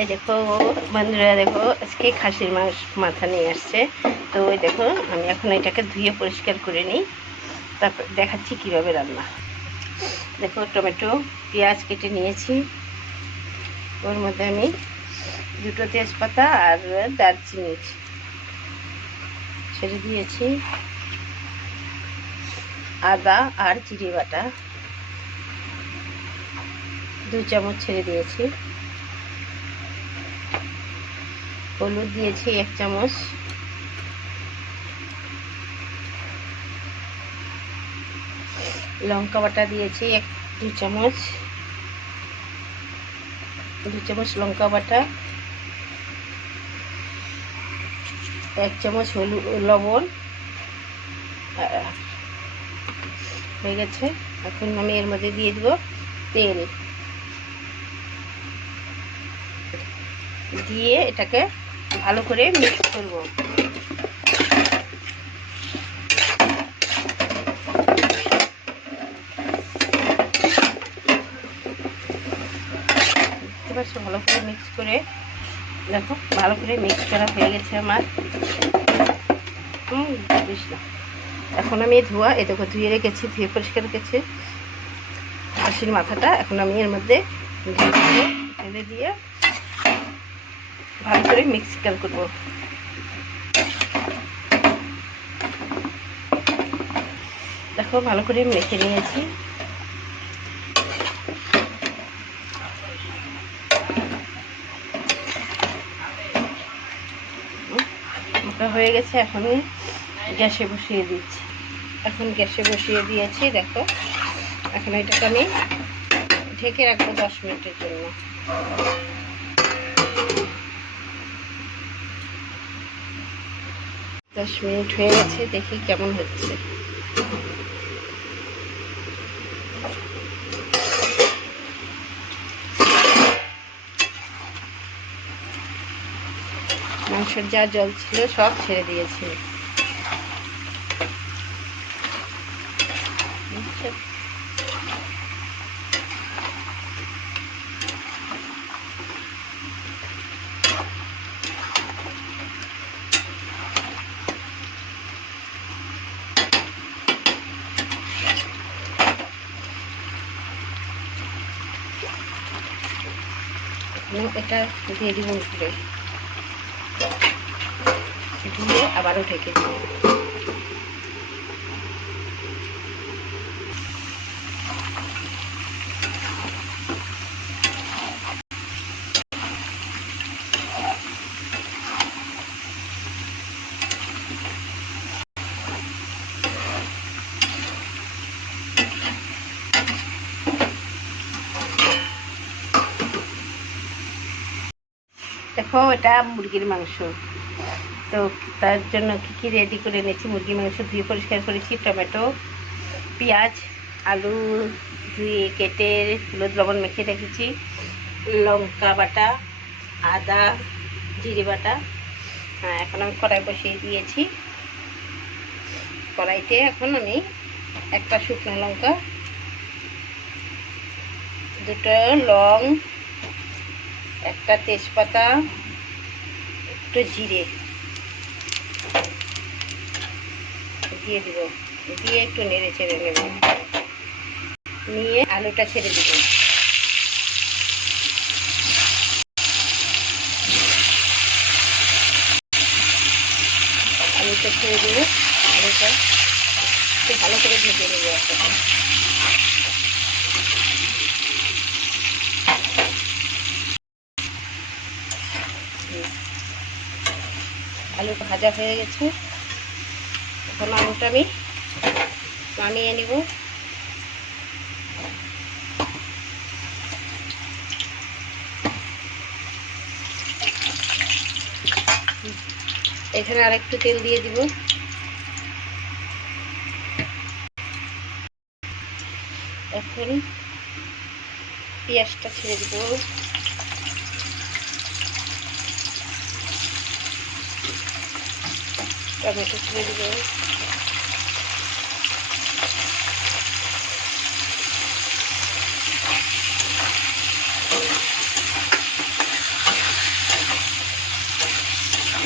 এই দেখো বন্ধুরা, দেখো আজকে খাসির মাথা নিয়ে আসছে। তো ওই দেখো আমি এখন এটাকে ধুয়ে পরিষ্কার করে নিই, তারপর দেখাচ্ছি কিভাবে রান্না। দেখো টমেটো পেঁয়াজ কেটে নিয়েছি, ওর মধ্যে আমি দুটো তেজপাতা আর দারচিনি ছেড়ে দিয়েছি, আদা আর জিরে বাটা 2 চামচ ছেড়ে দিয়েছি, হলুদ দিয়েছি 1 চামচ, লঙ্কা বাটা দিয়েছি 2 চামচ, 2 চামচ লঙ্কা বাটা, 1 চামচ হলুদ লবণ হয়ে গেছে। এখন আমি এর মধ্যে দিয়ে দেব তেল, দিয়ে এটাকে ভালো করে মিক্স করব। ভালো করে মিক্স করে দেখো, ভালো করে মিক্স করা হয়ে গেছে আমার। এখন আমি ধোয়া এই দেখো ধুয়ে রেখেছি, ধুয়ে পরিষ্কার রেখেছি খাসির মাথাটা। এখন আমি এর মধ্যে ঢেলে দিয়ে ভালো করে মিক্স করবো। দেখো ভালো করে মেখে নিয়েছি। হয়ে গেছে, এখন গ্যাসে বসিয়ে দিচ্ছি। এখন গ্যাসে বসিয়ে দিয়েছি। দেখো এখন এটাকে আমি ঢেকে রাখবো 10 মিনিটের জন্য। 10 মিনিট হয়ে গেছে, দেখি কেমন হচ্ছে। মাংসের যা জল ছিল সব ছেড়ে দিয়েছি। এটা দিয়ে দিব উপরে, দিয়ে আবারও ঢেকে দিব। দেখো এটা মুরগির মাংস। তো তার জন্য কি রেডি করে নিয়েছি, মুরগির মাংস ধুয়ে পরিষ্কার করেছি, টমেটো পেঁয়াজ আলু ধুয়ে কেটে হলুদ লবণ মেখে রেখেছি, লঙ্কা বাটা আদা জিরে বাটা। এখন আমি কড়াই বসিয়ে দিয়েছি। কড়াইতে এখন আমি একটা শুকনো লঙ্কা, 2টো লং, একটা তেজপাতা, একটু জিরে দিয়ে দিব, দিয়ে একটু নেড়ে ছেড়ে নেব, নিয়ে আলুটা ছেড়ে দিব। আলুটা ছেড়ে দেবো, আলুটা একটু ভালো করে ভেজে নেব। এখন আলুটা ভাজা হয়ে গেছে, এখন আলুটা আমি নামিয়ে নিব। এখানে আরেকটু তেল দিয়ে দিব। এখন পেঁয়াজটা ছেড়ে দিব, টমেটো ছেড়ে দিব,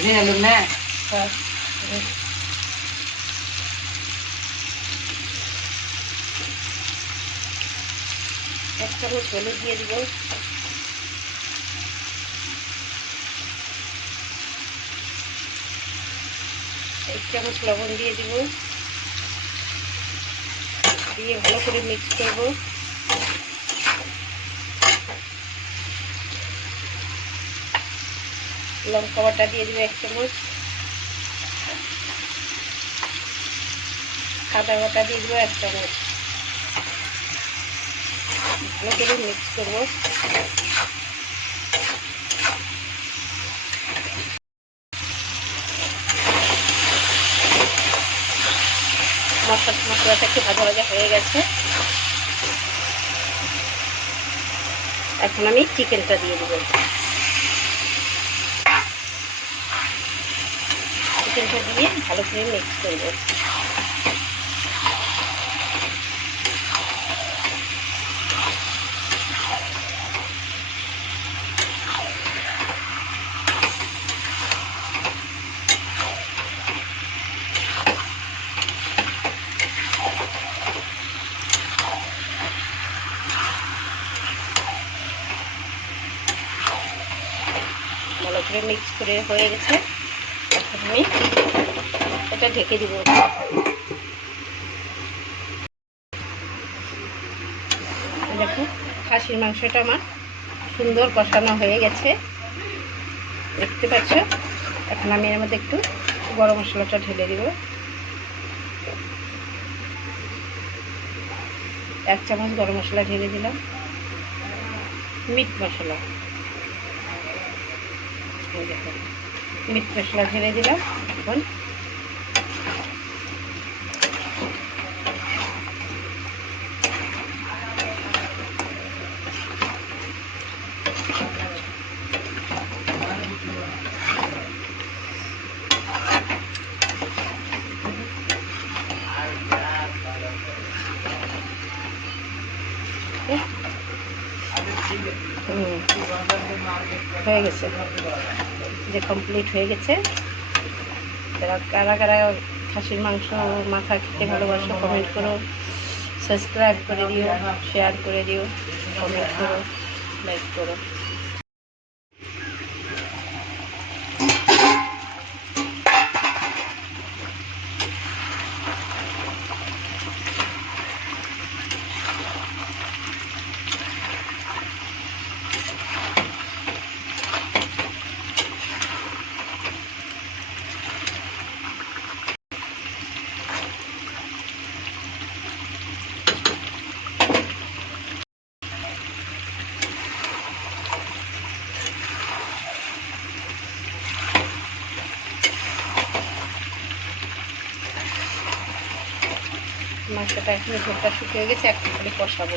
এক চামচ হলুদ দিয়ে দিব, এক চামচ লবণ দিয়ে দিব, দিয়ে ভালো করে মিক্স করব। লঙ্কা বাটা দিয়ে দিব এক চামচ, আদা বাটা দিয়ে দিব এক চামচ, ভালো করে মিক্স করব। মশলাটা একটু ভাজা ভাজা হয়ে গেছে, এখন আমি চিকেনটা দিয়ে দেবো। চিকেনটা দিয়ে ভালো করে মিক্স করবো। ভালো করে মিক্স করে হয়ে গেছে, এখন আমি এটা ঢেকে দিব। দেখো খাসির মাংসটা আমার সুন্দর কষানো হয়ে গেছে, দেখতে পাচ্ছ। এখন আমি এর মধ্যে একটু গরম মশলাটা ঢেলে দিব, এক চামচ গরম মশলা ঢেলে দিলাম, মিট মশলা, মিট মশলা ঢেলে দিলাম। এখন হয়ে গেছে, যে কমপ্লিট হয়ে গেছে। কারা কারা খাসির মাংস মাথা খেতে ভালোবাসো কমেন্ট করো, সাবস্ক্রাইব করে দিও, শেয়ার করে দিও, কমেন্ট করো, লাইক করো। মাংসটা এখন ঝোলটা শুকিয়ে গেছে, একটু করে কষাবো।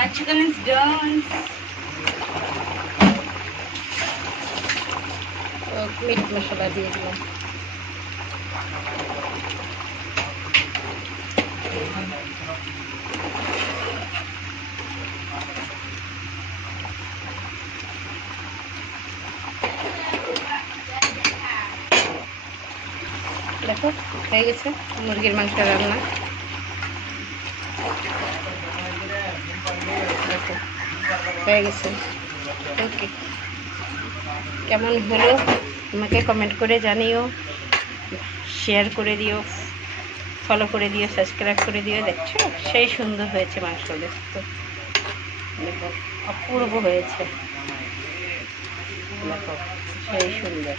My chicken is done. Meat মশলা দিয়ে দিলাম, দেখো হয়ে গেছে মুরগির মাংস রান্না। হয়ে গেছে। ওকে, কেমন হলো আমাকে কমেন্ট করে জানিও, শেয়ার করে দিও, ফলো করে দিও, সাবস্ক্রাইব করে দিও। দেখছো সেই সুন্দর হয়েছে মাংস, দেখো। দেখো অপূর্ব হয়েছে, দেখো সেই সুন্দর।